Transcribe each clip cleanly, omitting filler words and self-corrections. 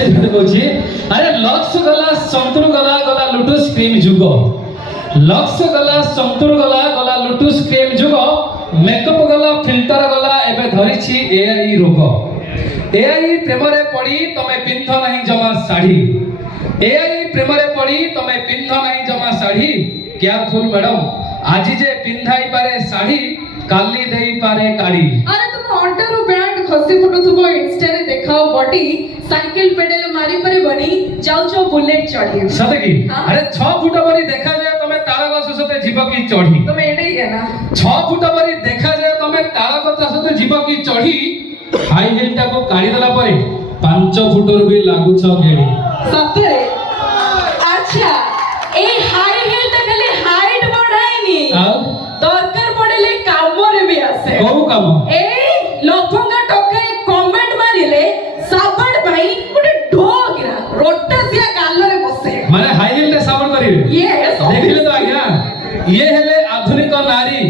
से कहूँ अरे लक्स गला संतुर गला गला लुटुस क्रीम जुग लक्स गला संतुर गला गला लुटुस क्रीम जुग मेकअप गला फिल्टर गला एबे धरिछि एआई रोग एआई प्रेम रे पड़ी तमे पिंध नहीं जमा साड़ी एआई प्रेम रे पड़ी तमे पिंध नहीं जमा साड़ी केयरफुल मैडम आज जे पिंधाई पारे साड़ी काली देई पारे काड़ी अरे तुम अंटारू पैंट खसी फुटुथबो इंस्टा रे देखाओ बॉडी साइकिल पेडल मारी परे बनी जाऊ जाऊ बुलेट चढ़ी सते की अरे 6 फुट बरी देखा जाए तमे तारा गछ सते जीव की चढ़ी तुम एडे ही है ना 6 फुट बरी देखा जाए तमे तारा गछ सते जीव की चढ़ी हाई हिल टा को काढ़ी देला परे 5 फुट रो भी लागु छ गेडी सते अच्छा ए हाई हिल त खाली हाइट बढ़ाइनी दरकार पड़ेले काम रे भी आसे कोउ काम ए लफंगा टके कमेंट मारिले साबड़ भाई गोटे ढोगिरा रोटसिया गाल रे बसे माने हाई हिल रे साबड़ करिवे यस देखिले तो आज्ञा ये हेले आधुनिक नारी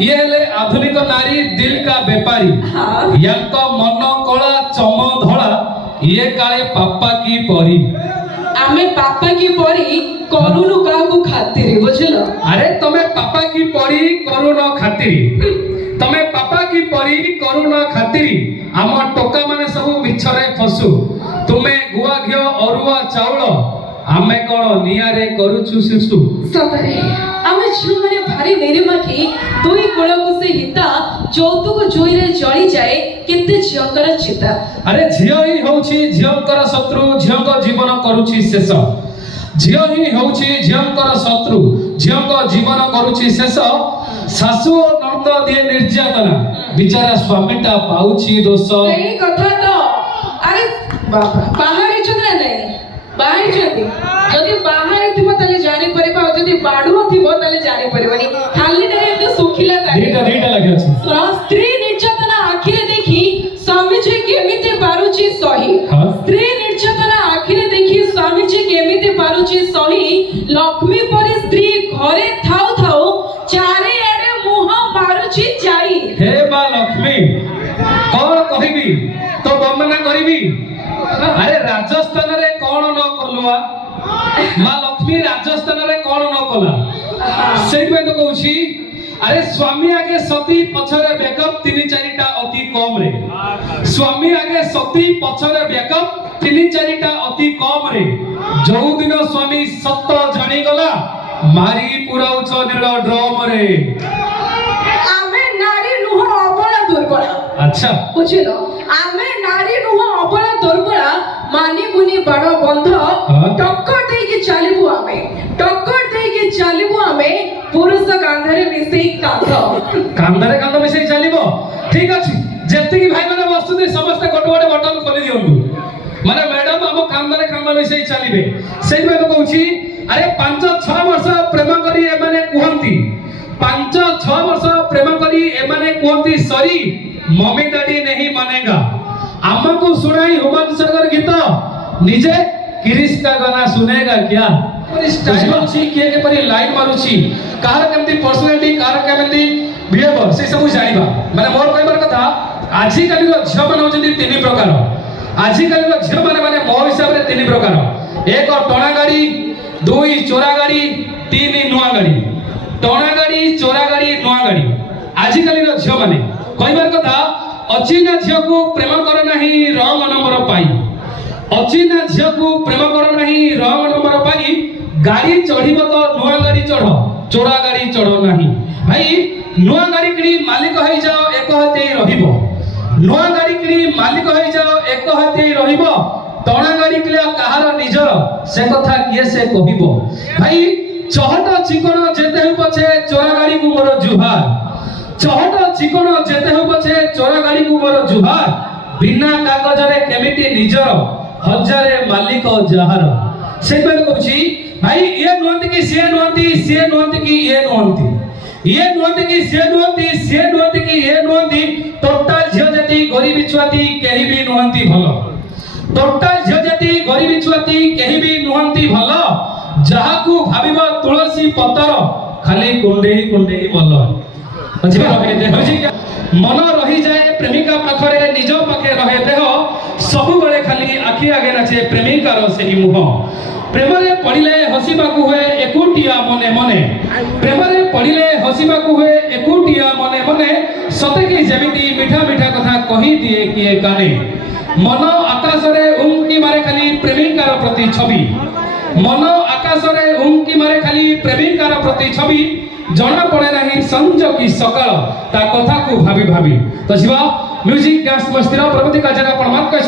ये हेले आधुनिक नारी दिल का व्यापारी यांको मन कला चम धड़ा ये काले पापा की परी आमे पापा की परी करूनु काहू खातिर बुझलो अरे तमे पापा की परी करूनो खातिर तमे पापा की परी करूनो खातिर आम टोका माने सब मिछरे फसु तुमे गुआ घियो अरुआ चाउल आमे कोन नियारे करूछु शिशु सतरे आमे झियो माने भारी नेरिमाखी दुई कोळको से हिता चौतुक जोइरे जळी जाए केते झियकर चिता अरे झियो ही होउछि झियकर शत्रु झियक जीवन करूछि शेष झियो ही होउछि झियकर शत्रु झियक जीवन करूछि शेष सासु नंद दिए निर्यातना बिचारा स्वामीटा पाउछि दोष सही कथा तो अरे बाबा बाहर इचना नहीं बाहर जदी जदी बाहर थिबो तले जानि परिबा जदी बाडुओ थिबो तले जानि परिबनी खाली रे तो सुखिला दीटा लगे अछि स्त्री निर्यातना आखिरे देखी स्वामी जी केमिते पारुची सही स्त्री निर्यातना आखिरे देखी स्वामी जी केमिते पारुची सही लक्ष्मी परी स्त्री घरे थाउ थाउ चारे आडे मुह मारुची जाई हे बा लक्ष्मी कौन कहिबी तो वर्णना करिबी अरे राजस्थान रे कौन न कलुआ मां लक्ष्मी राजस्थान रे कौन न कला सेई पे तो कहूची अरे स्वामी आगे सती पछरे बैकअप 3-4टा अति कम रे स्वामी आगे सती पछरे बैकअप 3-4टा अति कम रे जो दिन स्वामी सत्य जानी गला मारी पुराउछ नील ड्रम रे आमे नारी नुह अबला दुर्बल अच्छा बुझिलो आमे नारी नुह अबला दुर्बल मानी मुनि बड़ बंध टक्कर दे के चालिबु आमे टक्कर दे के चालिबु आमे पुरुष कांधरे मिसई कांधरे कांध मिसई चलिबो ठीक अछि जेति की भाई माने वस्तुति समस्त गोटे बटन खोली दियंतु माने मैडम हम कांधरे कांध मिसई चलिबे सेई में कहूची अरे 5-6 वर्ष प्रेम करी ए माने कुहंती 5-6 वर्ष प्रेम करी ए माने कुहंती सॉरी मम्मी डैडी नहीं मानेगा हमको सुनाई हुमान सागर गीत निजे किरिस का गाना सुनेगा क्या स्टाइल अछि के परी लाइन मारुछि कार केमती पर्सनालिटी कार केमती बिहेवियर से सब जानिबा माने मोर कहबार कथा आजि काली रो झियो माने होजंती तीन प्रकार आजि काली रो झियो माने मो हिसाब रे तीन प्रकार एक टणा गाड़ी 2 चोरा गाड़ी 3 नुआ गाड़ी टणा गाड़ी चोरा गाड़ी नुआ गाड़ी आजि काली रो झियो माने कहबार कथा अचिना झियो को प्रेम कर नहीं रंग नंबर पाई अचिना झियो को प्रेम कर नहीं रंग नंबर पाई गाड़ी चढ़िबो तो नुआ गाड़ी चढ़ चोरा गाड़ी चढ़ नहीं भाई नुआ गाड़ी किनी मालिक होई जाओ एक हाते रहिबो नुआ गाड़ी किनी मालिक होई जाओ एक हाते रहिबो टणा गाड़ी किला कहार निजर से कथा किए से कहिबो भाई चहट चिकन जेते हो पछे चोरा गाड़ी को मोर जुहार चहट चिकन जेते हो पछे चोरा गाड़ी को मोर जुहार बिना कागज रे केमिति निजर हजारे मालिक जहार से पे कहूची भाई ये नुहंती कि से नुहंती कि ये नुहंती कि से नुहंती कि ये नुहंती टोटल झियो जति गरीबी छुआती केही भी नुहंती भलो टोटल झियो जति गरीबी छुआती केही भी नुहंती भलो जाहाकू भाबिबो तुलसी पतर खाली कुंडेई बोल अछि रहे दे होछि मन रही जाए प्रेमिका पाखरे निज पाखे रहे देह सब बेले खाली आखि आगे नाचे प्रेमिकार सेही मुह प्रेमरे पड़िले हसिबाकु हुए एकुटिया मने मने प्रेमरे पड़िले हसिबाकु हुए एकुटिया मने मने सते कि जेमिति मीठा मीठा कथा कहि दिए किए काने मन आकाश रे उंकी मारे खाली प्रेमिकार प्रति छवि मन आकाश रे उंकी मारे खाली प्रेमिकार प्रति छवि जना पड़े नहीं संज की सकाळ ता कथा को भाबी भाबी तो शिवा म्यूजिक डांस मस्तीरा प्रगति का जरा परमात्मा